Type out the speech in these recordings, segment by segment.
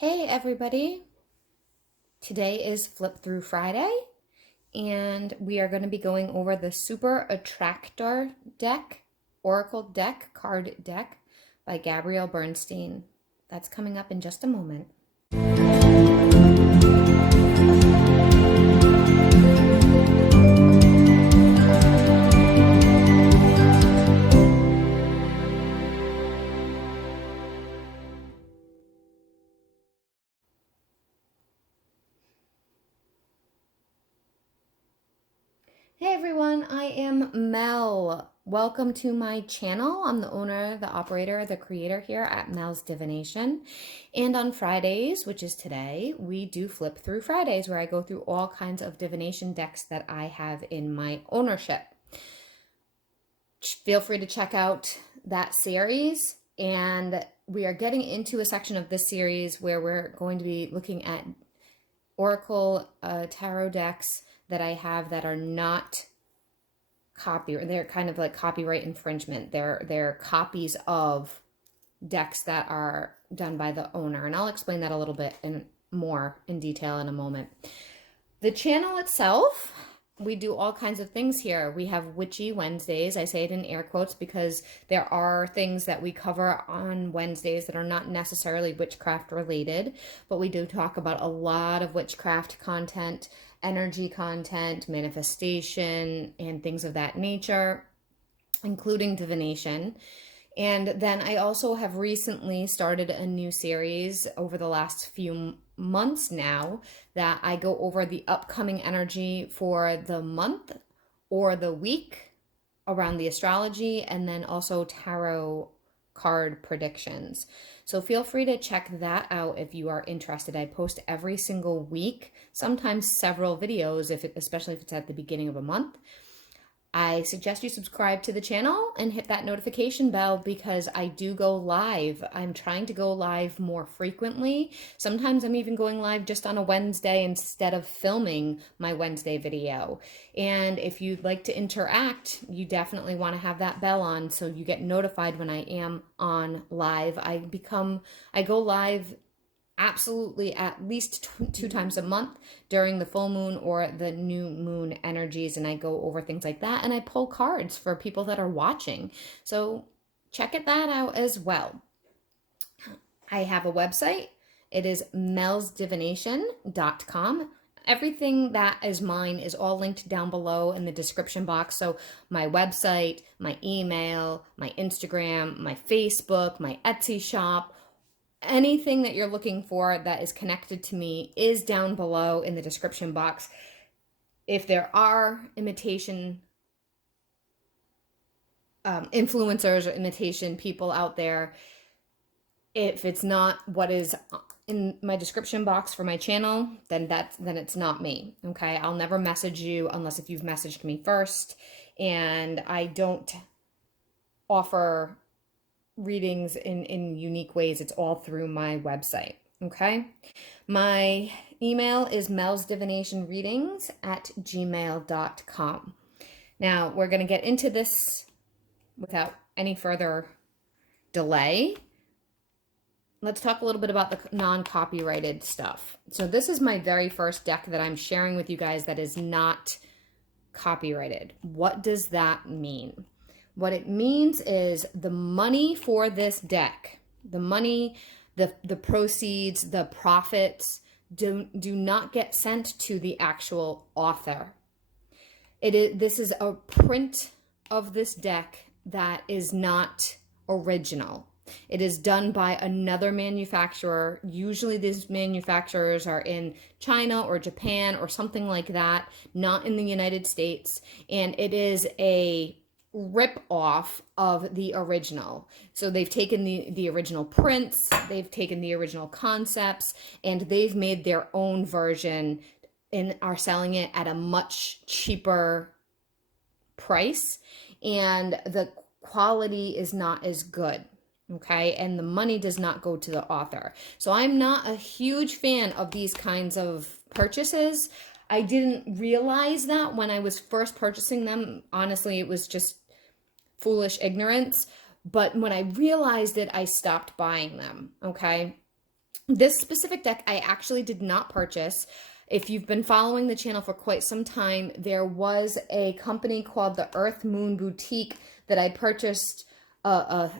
Hey everybody, today is Flip Through Friday and we are going to be going over the Super Attractor deck, Oracle deck, card deck by Gabrielle Bernstein. That's coming up in just a moment. Hey everyone, I am Mel. Welcome to my channel. I'm the owner, the operator, the creator here at melsdivination. And on Fridays, which is today, we do Flip Through Fridays where I go through all kinds of divination decks that I have in my ownership. Feel free to check out that series. And we are getting into a section of this series where we're going to be looking at Oracle tarot decks that I have that are not they're kind of like copyright infringement. They're copies of decks that are done by the owner, and I'll explain that a little bit more in detail in a moment. The channel itself, we do all kinds of things here. We have Witchy Wednesdays. I say it in air quotes because there are things that we cover on Wednesdays that are not necessarily witchcraft related, but we do talk about a lot of witchcraft content, energy content, manifestation, and things of that nature, including divination. And then I also have recently started a new series over the last few months now that I go over the upcoming energy for the month or the week around the astrology, and then also tarot card predictions. So feel free to check that out if you are interested. I post every single week, sometimes several videos, especially if it's at the beginning of a month. I suggest you subscribe to the channel and hit that notification bell because I do go live. I'm trying to go live more frequently. Sometimes I'm even going live just on a Wednesday instead of filming my Wednesday video. And if you'd like to interact, you definitely want to have that bell on so you get notified when I am on live. I go live absolutely at least two times a month during the full moon or the new moon energies, and I go over things like that, and I pull cards for people that are watching. So check that out as well. I have a website. It is melsdivination.com. Everything that is mine is all linked down below in the description box. So my website, my email, my Instagram, my Facebook, my Etsy shop, anything that you're looking for that is connected to me is down below in the description box. If there are imitation influencers or imitation people out there, if it's not what is in my description box for my channel, then it's not me. Okay, I'll never message you unless if you've messaged me first, and I don't offer readings in unique ways. It's all through my website. Okay, my email is melsdivinationreadings@gmail.com. Now we're going to get into this without any further delay. Let's talk a little bit about the non-copyrighted stuff. So this is my very first deck that I'm sharing with you guys that is not copyrighted. What does that mean? What it means is the money for this deck, the money, the proceeds, the profits do not get sent to the actual author. This is a print of this deck that is not original. It is done by another manufacturer. Usually these manufacturers are in China or Japan or something like that, not in the United States. And it is a rip off of the original. So they've taken the original prints, they've taken the original concepts, and they've made their own version and are selling it at a much cheaper price, and the quality is not as good. Okay, and the money does not go to the author. So I'm not a huge fan of these kinds of purchases. I didn't realize that when I was first purchasing them. Honestly, it was just foolish ignorance. But when I realized it, I stopped buying them. Okay. This specific deck I actually did not purchase. If you've been following the channel for quite some time, there was a company called the Earth Moon Boutique that I purchased what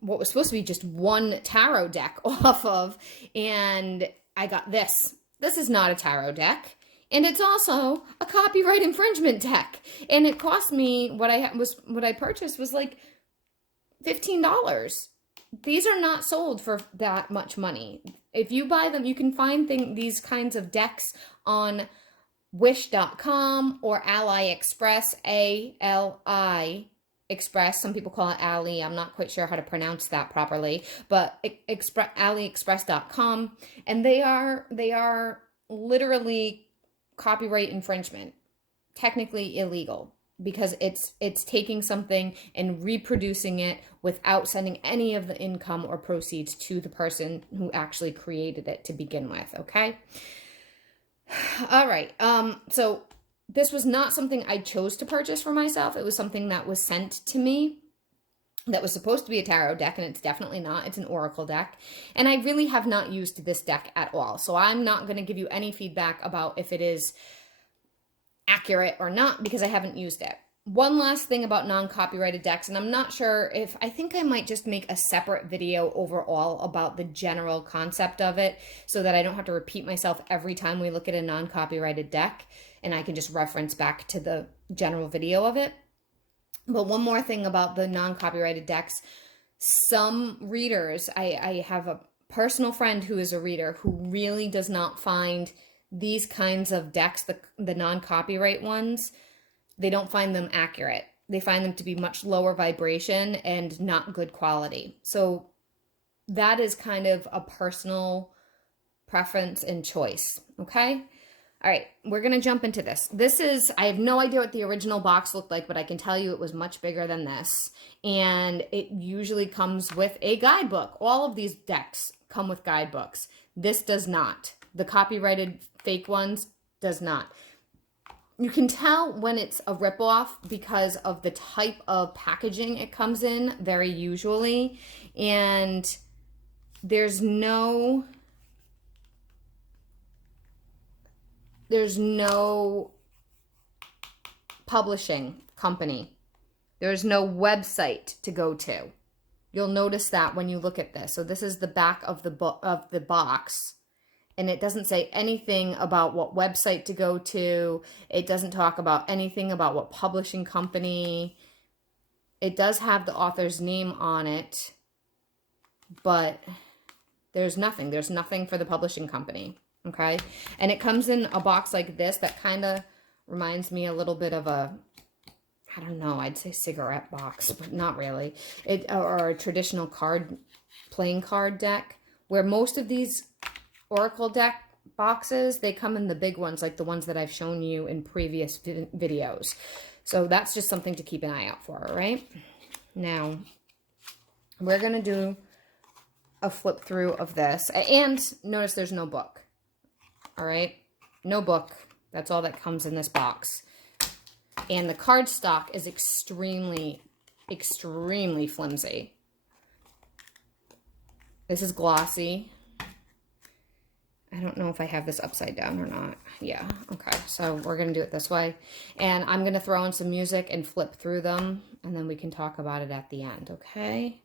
was supposed to be just one tarot deck off of, and I got this. This is not a tarot deck, and it's also a copyright infringement deck, and it cost me what I purchased was like $15. These are not sold for that much money. If you buy them, you can find these kinds of decks on wish.com or AliExpress, A-L-I Express. Some people call it Ali. I'm not quite sure how to pronounce that properly, but AliExpress.com, and they are literally copyright infringement, technically illegal, because it's taking something and reproducing it without sending any of the income or proceeds to the person who actually created it to begin with, okay? All right, so this was not something I chose to purchase for myself. It was something that was sent to me that was supposed to be a tarot deck, and it's definitely not. It's an oracle deck, and I really have not used this deck at all, so I'm not going to give you any feedback about if it is accurate or not because I haven't used it. One last thing about non-copyrighted decks, and I'm not sure if, I think I might just make a separate video overall about the general concept of it so that I don't have to repeat myself every time we look at a non-copyrighted deck, and I can just reference back to the general video of it. But one more thing about the non-copyrighted decks, some readers, I have a personal friend who is a reader who really does not find these kinds of decks, the non-copyright ones, they don't find them accurate. They find them to be much lower vibration and not good quality. So that is kind of a personal preference and choice, okay? All right, we're going to jump into this. This is, I have no idea what the original box looked like, but I can tell you it was much bigger than this. And it usually comes with a guidebook. All of these decks come with guidebooks. This does not. The copyrighted fake ones does not. You can tell when it's a ripoff because of the type of packaging it comes in, very usually. And there's no publishing company. There's no website to go to. You'll notice that when you look at this. So this is the back of the box. And it doesn't say anything about what website to go to. It doesn't talk about anything about what publishing company. It does have the author's name on it, but there's nothing. There's nothing for the publishing company, okay? And it comes in a box like this that kind of reminds me a little bit of a, I don't know, I'd say cigarette box, but not really. Or a traditional playing card deck, where most of these Oracle deck boxes, they come in the big ones, like the ones that I've shown you in previous videos. So that's just something to keep an eye out for, all right? Now, we're going to do a flip through of this. And notice there's no book, all right? No book. That's all that comes in this box. And the cardstock is extremely, extremely flimsy. This is glossy. I don't know if I have this upside down or not. Yeah, okay. So we're going to do it this way. And I'm going to throw in some music and flip through them, and then we can talk about it at the end, okay?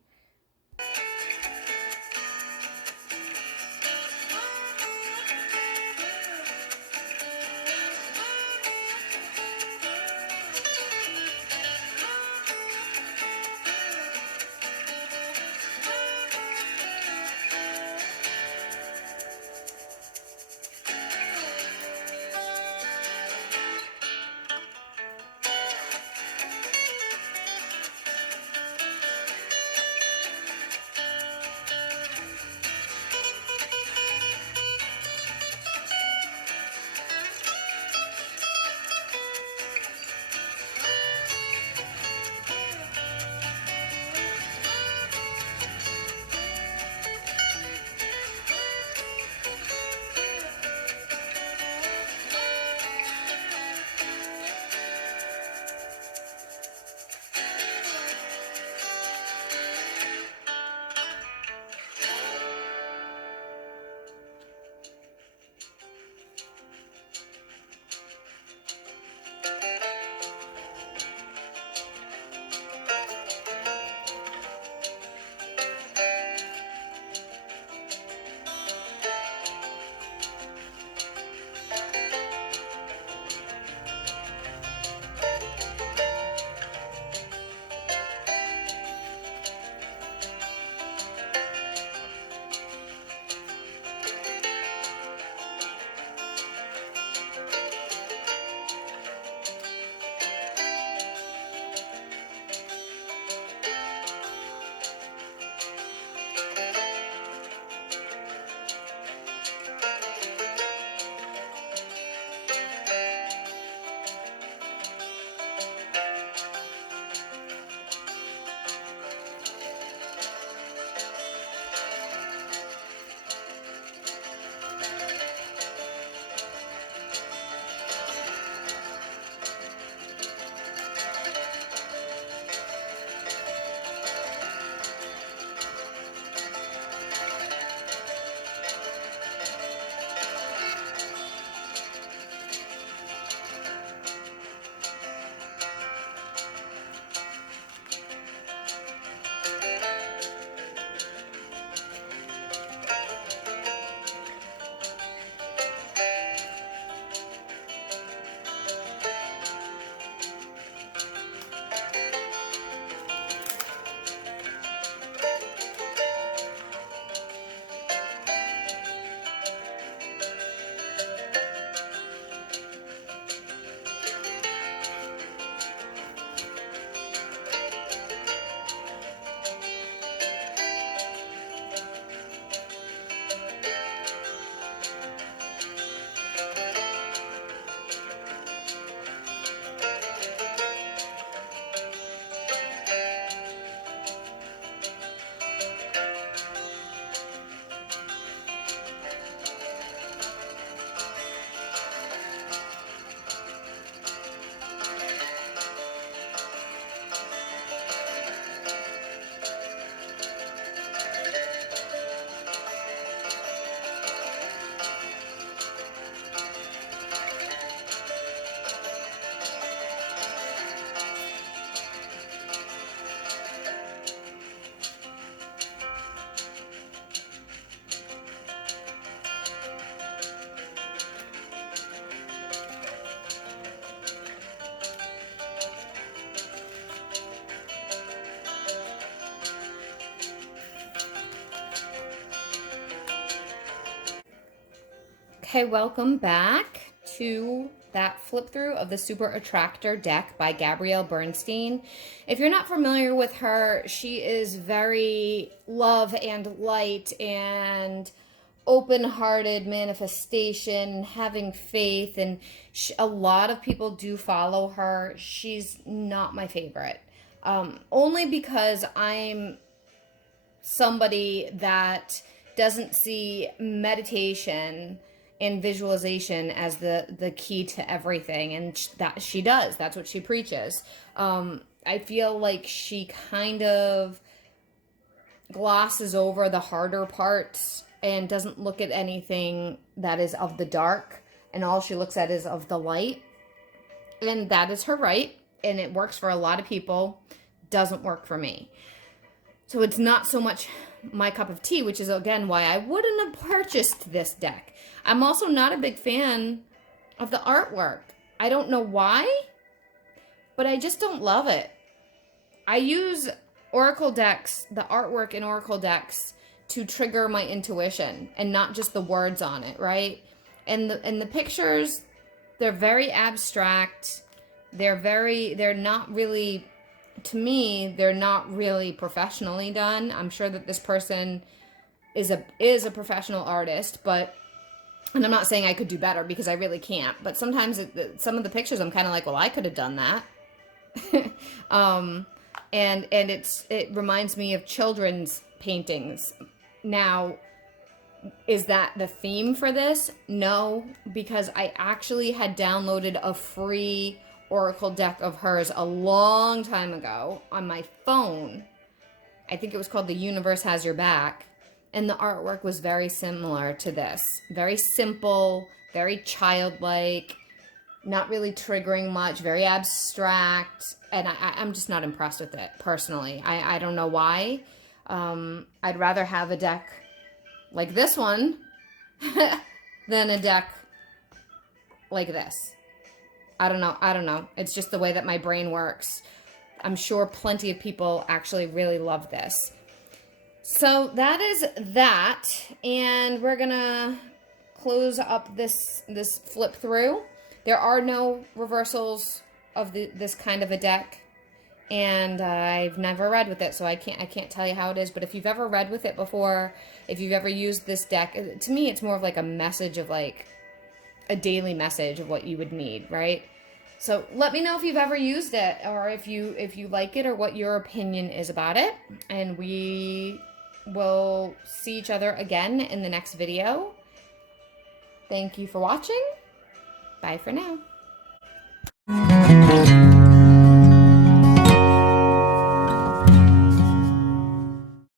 Okay, welcome back to that flip through of the Super Attractor deck by Gabrielle Bernstein. If you're not familiar with her, she is very love and light and open-hearted manifestation, having faith, and a lot of people do follow her. She's not my favorite, only because I'm somebody that doesn't see meditation and visualization as the key to everything, and that she does. That's what she preaches. I feel like she kind of glosses over the harder parts and doesn't look at anything that is of the dark, and all she looks at is of the light. And that is her right, and it works for a lot of people. Doesn't work for me. So it's not so much my cup of tea, which is again why I wouldn't have purchased this deck. I'm also not a big fan of the artwork. I don't know why, but I just don't love it. I use Oracle decks, the artwork in Oracle decks, to trigger my intuition and not just the words on it, right? And the pictures, they're very abstract. They're not really, to me, they're not really professionally done. I'm sure that this person is a professional artist, but, and I'm not saying I could do better because I really can't, but sometimes some of the pictures I'm kind of like, well, I could have done that. And it reminds me of children's paintings. Now, is that the theme for this? No, because I actually had downloaded a free Oracle deck of hers a long time ago on my phone. I think it was called The Universe Has Your Back. And the artwork was very similar to this. Very simple, very childlike, not really triggering much, very abstract. And I'm just not impressed with it, personally. I don't know why. I'd rather have a deck like this one than a deck like this. I don't know. It's just the way that my brain works. I'm sure plenty of people actually really love this. So that is that. And we're going to close up this flip through. There are no reversals of this kind of a deck. And I've never read with it, so I can't tell you how it is. But if you've ever read with it before, if you've ever used this deck, to me it's more of like a message of like a daily message of what you would need, right? So let me know if you've ever used it, or if you like it, or what your opinion is about it. And we will see each other again in the next video. Thank you for watching. Bye for now.